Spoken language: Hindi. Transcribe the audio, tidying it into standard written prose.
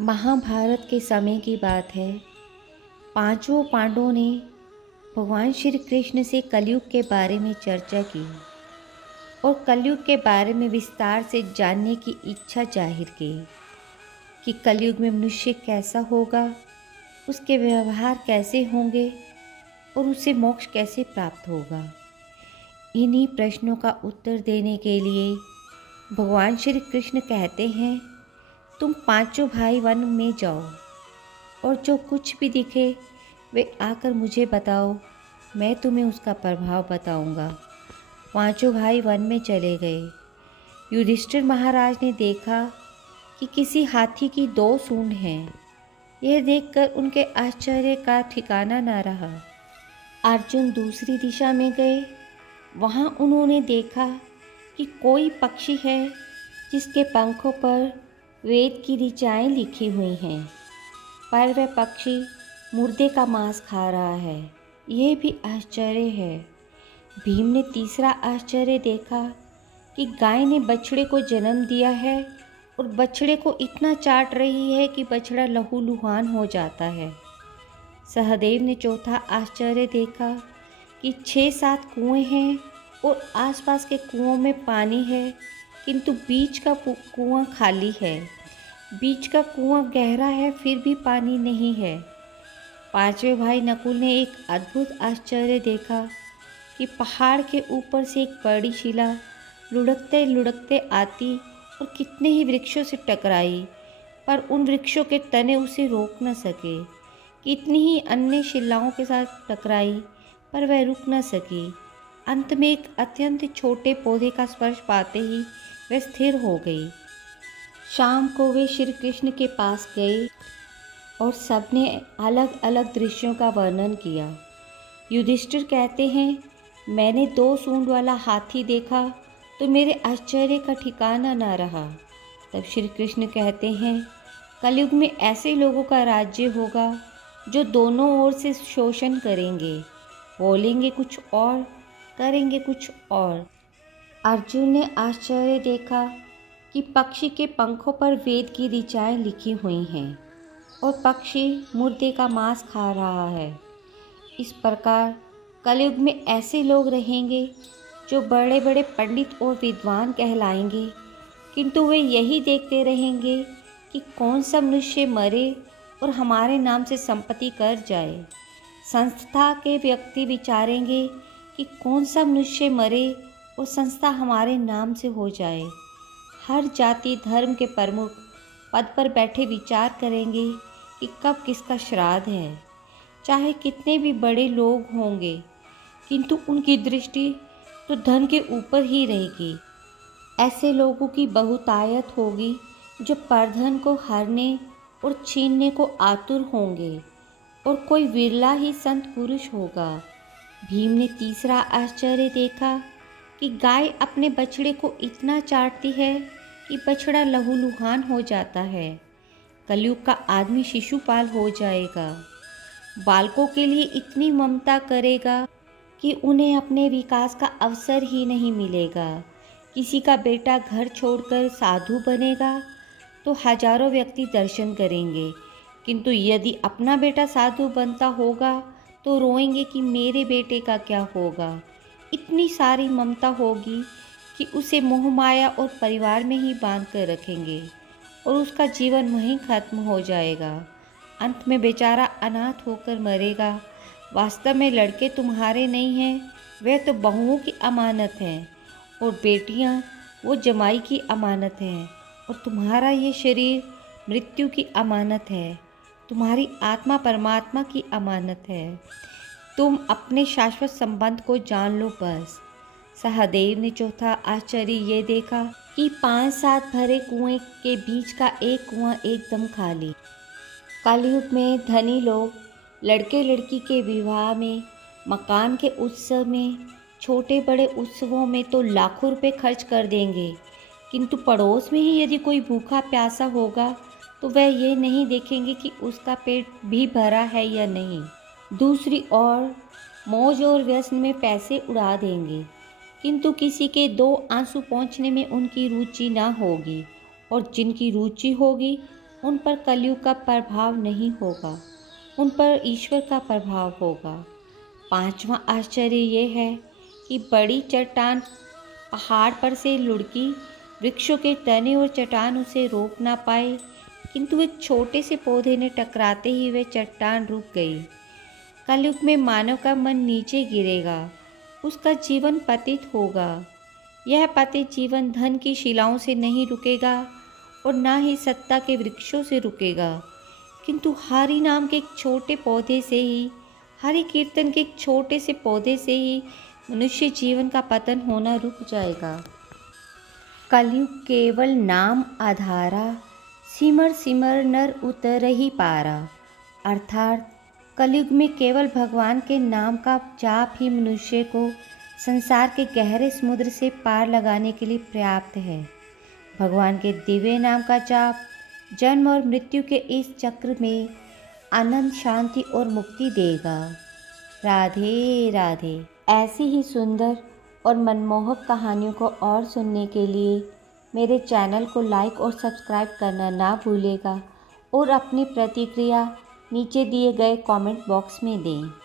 महाभारत के समय की बात है। पांचों पांडवों ने भगवान श्री कृष्ण से कलयुग के बारे में चर्चा की और कलयुग के बारे में विस्तार से जानने की इच्छा जाहिर की कि कलयुग में मनुष्य कैसा होगा, उसके व्यवहार कैसे होंगे और उसे मोक्ष कैसे प्राप्त होगा। इन्हीं प्रश्नों का उत्तर देने के लिए भगवान श्री कृष्ण कहते हैं, तुम पांचों भाई वन में जाओ और जो कुछ भी दिखे वे आकर मुझे बताओ, मैं तुम्हें उसका प्रभाव बताऊंगा। पांचों भाई वन में चले गए। युधिष्ठिर महाराज ने देखा कि किसी हाथी की दो सूंड हैं। यह देखकर उनके आश्चर्य का ठिकाना न रहा। अर्जुन दूसरी दिशा में गए। वहाँ उन्होंने देखा कि कोई पक्षी है जिसके पंखों पर वेद की ऋचाएँ लिखी हुई हैं, पर वह पक्षी मुर्दे का मांस खा रहा है। यह भी आश्चर्य है। भीम ने तीसरा आश्चर्य देखा कि गाय ने बछड़े को जन्म दिया है और बछड़े को इतना चाट रही है कि बछड़ा लहूलुहान हो जाता है। सहदेव ने चौथा आश्चर्य देखा कि 6-7 कुएं हैं और आसपास के कुओं में पानी है, किंतु बीच का कुआं खाली है। बीच का कुआं गहरा है, फिर भी पानी नहीं है। पांचवें भाई नकुल ने एक अद्भुत आश्चर्य देखा कि पहाड़ के ऊपर से एक बड़ी शिला लुढ़कते लुढ़कते आती और कितने ही वृक्षों से टकराई, पर उन वृक्षों के तने उसे रोक न सके। कितनी ही अन्य शिलाओं के साथ टकराई, पर वह रुक न सकी। अंत में एक अत्यंत छोटे पौधे का स्पर्श पाते ही वह स्थिर हो गई। शाम को वे श्री कृष्ण के पास गए और सबने अलग अलग दृश्यों का वर्णन किया। युधिष्ठिर कहते हैं, मैंने 2 सूंड वाला हाथी देखा तो मेरे आश्चर्य का ठिकाना न रहा। तब श्री कृष्ण कहते हैं, कलयुग में ऐसे लोगों का राज्य होगा जो दोनों ओर से शोषण करेंगे, बोलेंगे कुछ और करेंगे कुछ और। अर्जुन ने आश्चर्य देखा कि पक्षी के पंखों पर वेद की ऋचाएँ लिखी हुई हैं और पक्षी मुर्दे का मांस खा रहा है। इस प्रकार कलयुग में ऐसे लोग रहेंगे जो बड़े बड़े पंडित और विद्वान कहलाएंगे, किंतु वे यही देखते रहेंगे कि कौन सा मनुष्य मरे और हमारे नाम से संपत्ति कर जाए। संस्था के व्यक्ति विचारेंगे कि कौन सा मनुष्य मरे और संस्था हमारे नाम से हो जाए। हर जाति धर्म के प्रमुख पद पर बैठे विचार करेंगे कि कब किसका श्राद्ध है। चाहे कितने भी बड़े लोग होंगे, किंतु उनकी दृष्टि तो धन के ऊपर ही रहेगी। ऐसे लोगों की बहुतायत होगी जो परधन को हरने और छीनने को आतुर होंगे, और कोई विरला ही संत पुरुष होगा। भीम ने तीसरा आश्चर्य देखा कि गाय अपने बछड़े को इतना चाटती है कि बछड़ा लहूलुहान हो जाता है। कलयुग का आदमी शिशुपाल हो जाएगा। बालकों के लिए इतनी ममता करेगा कि उन्हें अपने विकास का अवसर ही नहीं मिलेगा। किसी का बेटा घर छोड़कर साधु बनेगा तो हजारों व्यक्ति दर्शन करेंगे, किंतु यदि अपना बेटा साधु बनता होगा तो रोएंगे कि मेरे बेटे का क्या होगा। इतनी सारी ममता होगी कि उसे मोह माया और परिवार में ही बांध कर रखेंगे और उसका जीवन वहीं खत्म हो जाएगा। अंत में बेचारा अनाथ होकर मरेगा। वास्तव में लड़के तुम्हारे नहीं हैं, वह तो बहुओं की अमानत हैं, और बेटियां वो जमाई की अमानत हैं, और तुम्हारा ये शरीर मृत्यु की अमानत है। तुम्हारी आत्मा परमात्मा की अमानत है। तुम अपने शाश्वत संबंध को जान लो बस। सहदेव ने चौथा आश्चर्य ये देखा कि 5-7 भरे कुएं के बीच का एक कुआं एकदम खाली। कलयुग में धनी लोग लड़के लड़की के विवाह में, मकान के उत्सव में, छोटे बड़े उत्सवों में तो लाखों रुपए खर्च कर देंगे, किंतु पड़ोस में ही यदि कोई भूखा प्यासा होगा तो वह ये नहीं देखेंगे कि उसका पेट भी भरा है या नहीं। दूसरी ओर मौज और व्यसन में पैसे उड़ा देंगे, किंतु किसी के 2 आंसू पोंछने में उनकी रुचि ना होगी, और जिनकी रुचि होगी उन पर कलयुग का प्रभाव नहीं होगा, उन पर ईश्वर का प्रभाव होगा। पांचवा आश्चर्य ये है कि बड़ी चट्टान पहाड़ पर से लुढ़की, वृक्षों के तने और चट्टान उसे रोक ना पाए, किंतु एक छोटे से पौधे ने टकराते ही वह चट्टान रुक गई। कलयुग में मानव का मन नीचे गिरेगा, उसका जीवन पतित होगा। यह पतित जीवन धन की शिलाओं से नहीं रुकेगा और ना ही सत्ता के वृक्षों से रुकेगा, किंतु हरि नाम के एक छोटे पौधे से ही, हरि कीर्तन के एक छोटे से पौधे से ही मनुष्य जीवन का पतन होना रुक जाएगा। कलयुग केवल नाम आधारा, सिमर सिमर नर उतर ही पारा। अर्थात कलयुग में केवल भगवान के नाम का जाप ही मनुष्य को संसार के गहरे समुद्र से पार लगाने के लिए पर्याप्त है। भगवान के दिव्य नाम का जाप जन्म और मृत्यु के इस चक्र में आनंद, शांति और मुक्ति देगा। राधे राधे। ऐसी ही सुंदर और मनमोहक कहानियों को और सुनने के लिए मेरे चैनल को लाइक और सब्सक्राइब करना ना भूलिएगा और अपनी प्रतिक्रिया नीचे दिए गए कमेंट बॉक्स में दें।